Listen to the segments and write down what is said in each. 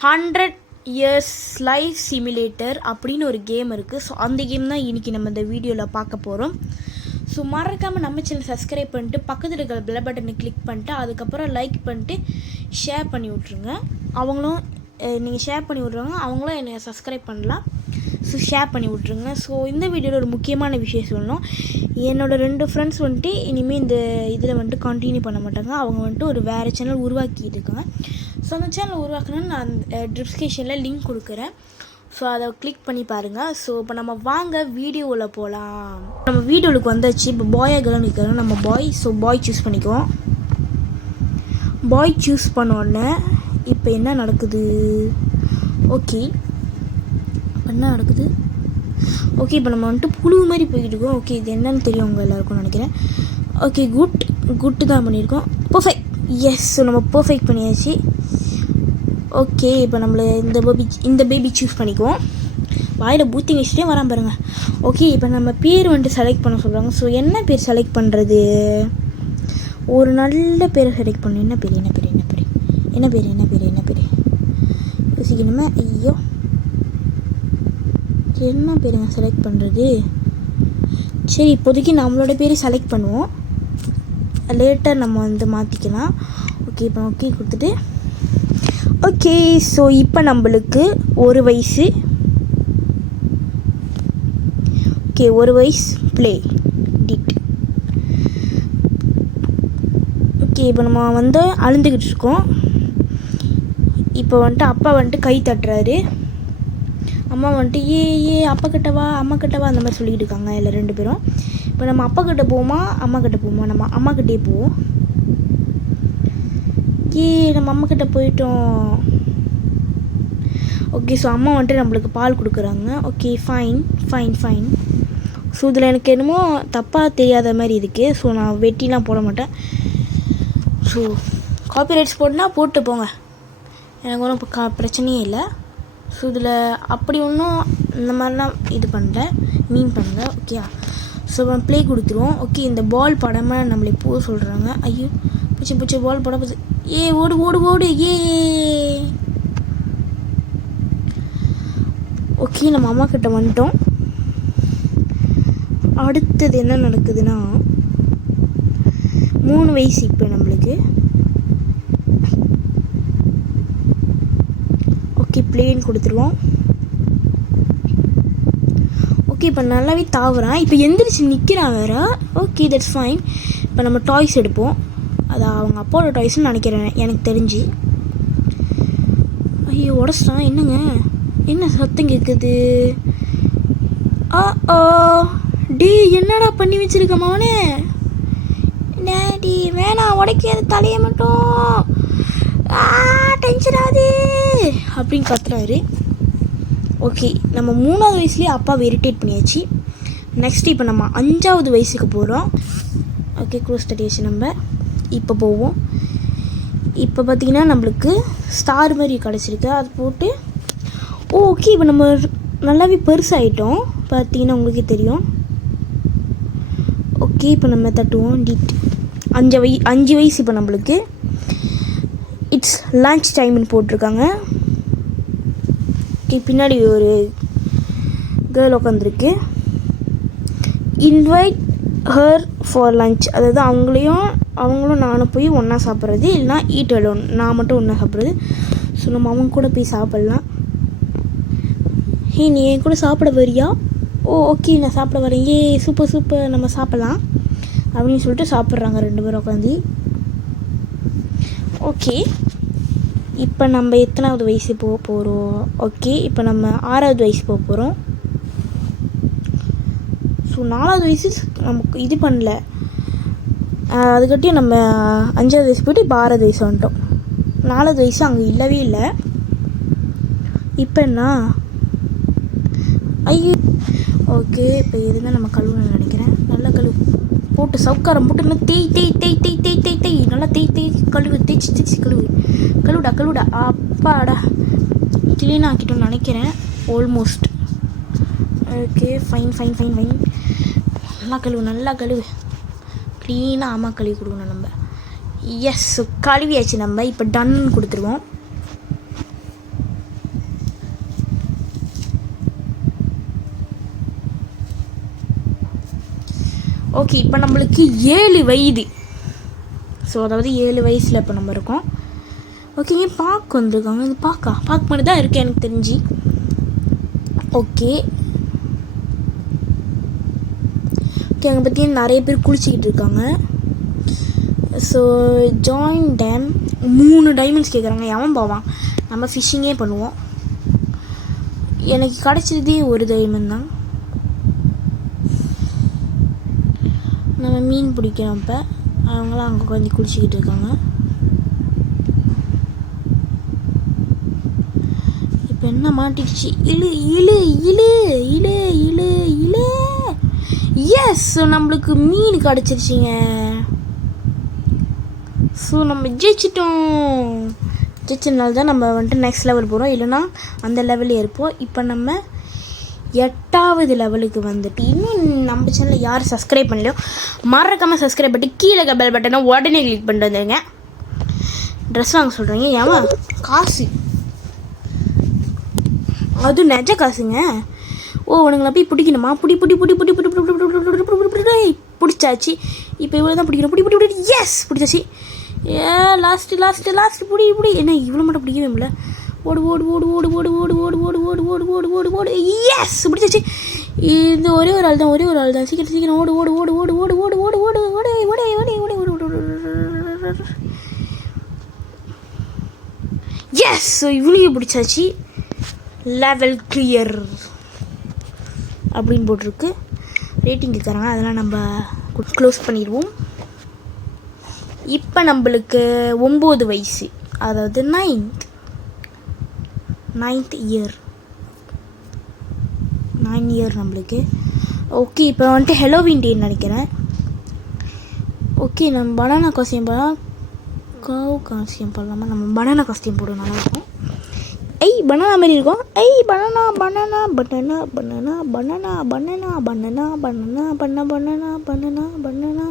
100 years life simulator அப்படின்னு ஒரு game இருக்குது. ஸோ அந்த கேம் தான் இன்றைக்கி நம்ம இந்த வீடியோவில் பார்க்க போகிறோம். ஸோ மறக்காமல் நம்ம சேனல் சப்ஸ்கிரைப் பண்ணிட்டு பக்கத்தில் இருக்கிற பெல் பட்டனை கிளிக் பண்ணிட்டு அதுக்கப்புறம் லைக் பண்ணிட்டு ஷேர் பண்ணி விட்ருங்க. அவங்களும் நீங்கள் ஷேர் பண்ணி விட்ருவாங்க, அவங்களும் என்னை சப்ஸ்கிரைப் பண்ணலாம். ஸோ ஷேர் பண்ணி விட்ருங்க. ஸோ இந்த வீடியோவில் ஒரு முக்கியமான விஷயம் சொல்லணும். என்னோடய 2 ஃப்ரெண்ட்ஸ் வந்துட்டு இனிமேல் இந்த இதில் வந்துட்டு கண்டினியூ பண்ண மாட்டாங்க. அவங்க வந்துட்டு ஒரு வேறு சேனல் உருவாக்கிட்டு இருக்காங்க. ஸோ அந்த சேனல் உருவாக்கணும்னு நான் டிஸ்கிரிப்ஷனில் லிங்க் கொடுக்குறேன். ஸோ அதை கிளிக் பண்ணி பாருங்கள். ஸோ இப்போ நம்ம வாங்க வீடியோவில் போகலாம். நம்ம வீடியோவுக்கு வந்தாச்சு. இப்போ பாயாக கேர்ள்னு இருக்கிறோம். நம்ம பாய். ஸோ பாய் சூஸ் பண்ணிக்குவோம். பாய் சூஸ் பண்ணோடனே இப்போ என்ன நடக்குது? ஓகே, என்ன நடக்குது? ஓகே, இப்போ நம்ம வந்துட்டு புழு மாதிரி போய்கிட்டு இருக்கோம். ஓகே, இது என்னன்னு தெரியும் உங்கள் எல்லாருக்கும் நினைக்கிறேன். ஓகே, குட்டு தான் பண்ணியிருக்கோம். பர்ஃபெக்ட். எஸ், ஸோ நம்ம பர்ஃபெக்ட் பண்ணியாச்சு. ஓகே, இப்போ நம்மளை இந்த பேபி சூஸ் பண்ணிக்குவோம். வாயில் பூத்தி வச்சுட்டே வரான் பாருங்க. ஓகே, இப்போ நம்ம பேர் வந்துட்டு செலக்ட் பண்ண சொல்கிறாங்க. ஸோ என்ன பேர் செலக்ட் பண்ணுறது? ஒரு நல்ல பேரை செலக்ட் பண்ணணும். என்ன பேர் யோசிக்கணுமே. ஐயோ, என்ன பேருங்க செலக்ட் பண்ணுறது? சரி, இப்போதைக்கு நம்மளோட பேர் செலக்ட் பண்ணுவோம். லேட்டர் நம்ம வந்து மாற்றிக்கலாம். ஓகே, இப்போ ஓகே கொடுத்துட்டு ஓகே. ஸோ இப்போ நம்மளுக்கு 1 வயசு. ஓகே, 1 வயசு ப்ளே டிட். ஓகே, இப்போ நம்ம வந்து அழுந்துக்கிட்டு இருக்கோம். இப்போ வந்துட்டு அப்பா வந்துட்டு கை தட்டுறாரு. அம்மா வந்துட்டு ஏ அப்பா கிட்டவா அம்மா கிட்டவா அந்த மாதிரி சொல்லிக்கிட்டு இருக்காங்க இல்லை 2 பேரும். இப்போ நம்ம அப்பா கிட்ட போவோமா அம்மா கிட்ட போவோமா? நம்ம அம்மா கிட்டே போவோம். நம்ம அம்மா கிட்ட போயிட்டோம். ஓகே, ஸோ அம்மா வந்துட்டு நம்மளுக்கு பால் கொடுக்குறாங்க. Okay, fine. ஸோ இதில் எனக்கு என்னமோ தப்பாக தெரியாத மாதிரி இருக்குது. ஸோ நான் வெட்டிலாம் போட மாட்டேன். ஸோ காப்பிரைட்ஸ் போட்டுனா போட்டு போங்க, எனக்கு ஒன்றும் பிரச்சனையே இல்லை. ஸோ இதில் அப்படி ஒன்றும் இந்த மாதிரிலாம் இது பண்ணல, மீன் பண்ணல. ஓகே, ஸோ நம்ம ப்ளே கொடுத்துருவோம். ஓகே, இந்த பால் படாமல் நம்மளை போக சொல்கிறாங்க. ஐயோ, பூச்சி பால் பட போகுது. ஓடு ஏ. ஓகே, நம்ம அம்மா கிட்ட வந்துட்டோம். அடுத்தது என்ன நடக்குதுன்னா 3 வயசு இப்போ நம்மளுக்கு. ஓகே, பிளேன் கொடுத்துருவோம். ஓகே, இப்போ நல்லாவே தாவுறான். இப்போ எந்திரிச்சு நிற்கிறான் வேறு. Okay, that's fine. இப்போ நம்ம டாய்ஸ் எடுப்போம். அது அவங்க அப்பாவோட டாய்ஸ்ன்னு நினைக்கிறேன் எனக்கு தெரிஞ்சு. ஐயோ, உடச்சிட்டான். என்னங்க, என்ன சத்தம் கேட்குது? டி என்னடா பண்ணி வச்சிருக்க மவனே? டேடி வேணாம், உடைக்காது தலையை மட்டும், டென்ஷன் ஆகுது அப்படின்னு கத்துறாரு. ஓகே, நம்ம 3வது வயசுலேயே அப்பாவை இரிட்டேட் பண்ணியாச்சு. நெக்ஸ்ட் இப்போ நம்ம 5வது வயசுக்கு போகிறோம். ஓகே, க்ளோஸ் தட்டியாச்சு. நம்ம இப்போ போவோம். இப்போ பார்த்திங்கன்னா நம்மளுக்கு ஸ்டார் மாதிரி கிடச்சிருக்கு. அது போட்டு ஓகே, இப்போ நம்ம நல்லாவே பெருசாகிட்டோம். பார்த்திங்கன்னா உங்களுக்கே தெரியும். ஓகே, இப்போ நம்ம தட்டுவோம். டிட் 5 வயசு இப்போ நம்மளுக்கு. இட்ஸ் லன்ச் டைம்னு போட்டிருக்காங்க. ஓகே, பின்னாடி ஒரு கேர்ள் உட்காந்துருக்கு. இன்வைட் ஹர் ஃபார் லன்ச், அதாவது அவங்களும் நானும் போய் ஒன்றா சாப்பிட்றது, இல்லைனா ஈட் அலோன், நான் மட்டும் ஒன்றா சாப்பிட்றது. ஸோ நம்ம அவங்க கூட போய் சாப்பிட்லாம். நீ என் கூட சாப்பிட வரியா? ஓகே, நான் சாப்பிட வரேன். சூப்பர் நம்ம சாப்பிட்லாம் அப்படின்னு சொல்லிட்டு சாப்பிட்றாங்க 2 பேரும் உட்காந்து. ஓகே, இப்போ நம்ம எத்தனாவது வயசு போக போகிறோம்? ஓகே, இப்போ நம்ம 6வது வயசு போக போகிறோம். ஸோ 4வது வயசு நமக்கு இது பண்ணல, அதுக்கட்டியும் நம்ம 5வது வயசு போய்ட்டு இப்போ 6வது வயசு வந்துட்டோம். 4வது வயசு அங்கே இல்லவே இல்லை. இப்போ என்ன? ஐயோ, ஓகே, இப்போ இதுதான் நம்ம கழுவுன்னு நினைக்கிறேன். நல்லா கழுவு போட்டு சவுக்காரம் போட்டு இன்னும் தேய் நல்லா தேய் கழுவு, தேய்ச்சி கழுவுடா. அப்பாடா, க்ளீன் ஆக்கிட்டோன்னு நினைக்கிறேன் ஆல்மோஸ்ட். Okay, fine. நல்லா கழுவு க்ளீனாக. அம்மா கழுவி கொடுக்கணும் நம்ம. எஸ், கழுவியாச்சு. நம்ம இப்போ டன் கொடுத்துருவோம். ஓகே, இப்போ நம்மளுக்கு 7 வயது. ஸோ அதாவது 7 வயசில் இப்போ நம்ம இருக்கோம். ஓகேங்க, பார்க்க வந்துருக்காங்க. இது பார்க்க மட்டும் தான் இருக்குது எனக்கு தெரிஞ்சு. ஓகே ஓகே, அங்கே பற்றி நிறைய பேர் குளிச்சிக்கிட்டு இருக்காங்க. ஸோ ஜாயின் டேம் 3 டைமண்ட்ஸ் கேட்குறாங்க. எவன் போவான்? நம்ம ஃபிஷ்ஷிங்கே பண்ணுவோம். எனக்கு கிடச்சதே ஒரு டைமண்ட் தான். நம்ம மீன் பிடிக்கிறோம். இப்போ அவங்களாம் அங்கே உட்காந்து குளிச்சிக்கிட்டு இருக்காங்க. இப்போ என்ன மாட்டிடுச்சு? இழு இழு இழு இழு இழு இழு. எஸ், நம்மளுக்கு மீன் கிடச்சிருச்சிங்க. ஸோ நம்ம ஜெயிச்சிட்டோம். ஜெயிச்சதுனால தான் நம்ம வந்துட்டு நெக்ஸ்ட் லெவல் போகிறோம், இல்லைனா அந்த லெவலே இருப்போம். இப்போ நம்ம 8வது லெவலுக்கு வந்துட்டு இன்னும் நம்ம சேனலில் யார் சப்ஸ்கிரைப் பண்ணலையோ மறக்காமல் சப்ஸ்கிரைப் பண்ணிட்டு கீழே பெல் பட்டனை உடனே கிளிக் பண்ணிட்டு வந்துடுங்க. ட்ரெஸ் வாங்க சொல்கிறீங்க? ஏமா காசு? அது நெஜ காசுங்க. ஓ, உனங்களை போய் பிடிக்கணுமா? பிடிச்சாச்சு. இப்போ இவ்வளோ தான் பிடிக்கணும். பிடி. எஸ், பிடிச்சாச்சு. லாஸ்ட்டு பிடி. என்ன இவ்வளோ மட்டும் பிடிக்கவே முடியல. ஓடு. எஸ், பிடிச்சாச்சு. இது ஒரே ஒரு ஆள் தான். சீக்கிரம் ஓடு. எஸ், இவனையும் பிடிச்சாச்சு. லெவல் கிளியர் அப்படின்னு போட்டிருக்கு. ரேட்டிங் கேட்குறாங்க, அதெல்லாம் நம்ம க்ளோஸ் பண்ணிடுவோம். இப்போ நம்மளுக்கு 9 வயசு, அதாவது 9th இயர். 9 இயர் நம்மளுக்கு. ஓகே, இப்போ வந்துட்டு ஹெலோவின் டேன்னு நினைக்கிறேன். ஓகே, நம்ம பனானா காஸ்டியூம் போடலாம். காஸ்டியூம் போடலாமா? நம்ம பனானா காஸ்டியூம் போட நல்லாயிருக்கும். பனானா மாதிரி இருக்கும். பனானா.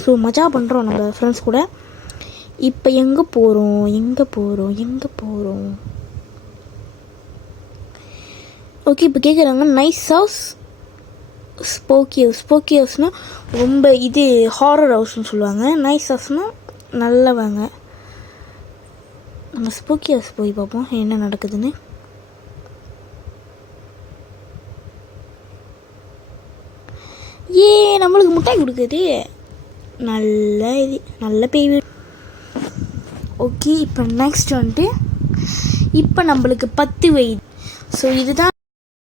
ஸோ மஜா பண்ணுறோம் நம்ம ஃப்ரெண்ட்ஸ் கூட. இப்போ எங்கே போகிறோம்? ஓகே, இப்போ கேட்குறாங்க நைஸ் ஹவுஸ், ஸ்போக்கி ஹவுஸ்னால் ரொம்ப இது ஹாரர் ஹவுஸ்னு சொல்லுவாங்க. நைஸ் ஹவுஸ்னால் நல்லவங்க. நம்ம ஸ்போக்கி ஹவுஸ் போய் பார்ப்போம் என்ன நடக்குதுன்னு. நம்மளுக்கு முட்டாய் கொடுக்குது. நல்ல பேய் வீடு. ஓகே, இப்போ நெக்ஸ்ட் வந்துட்டு இப்போ நம்மளுக்கு 10 வயது. ஸோ இதுதான்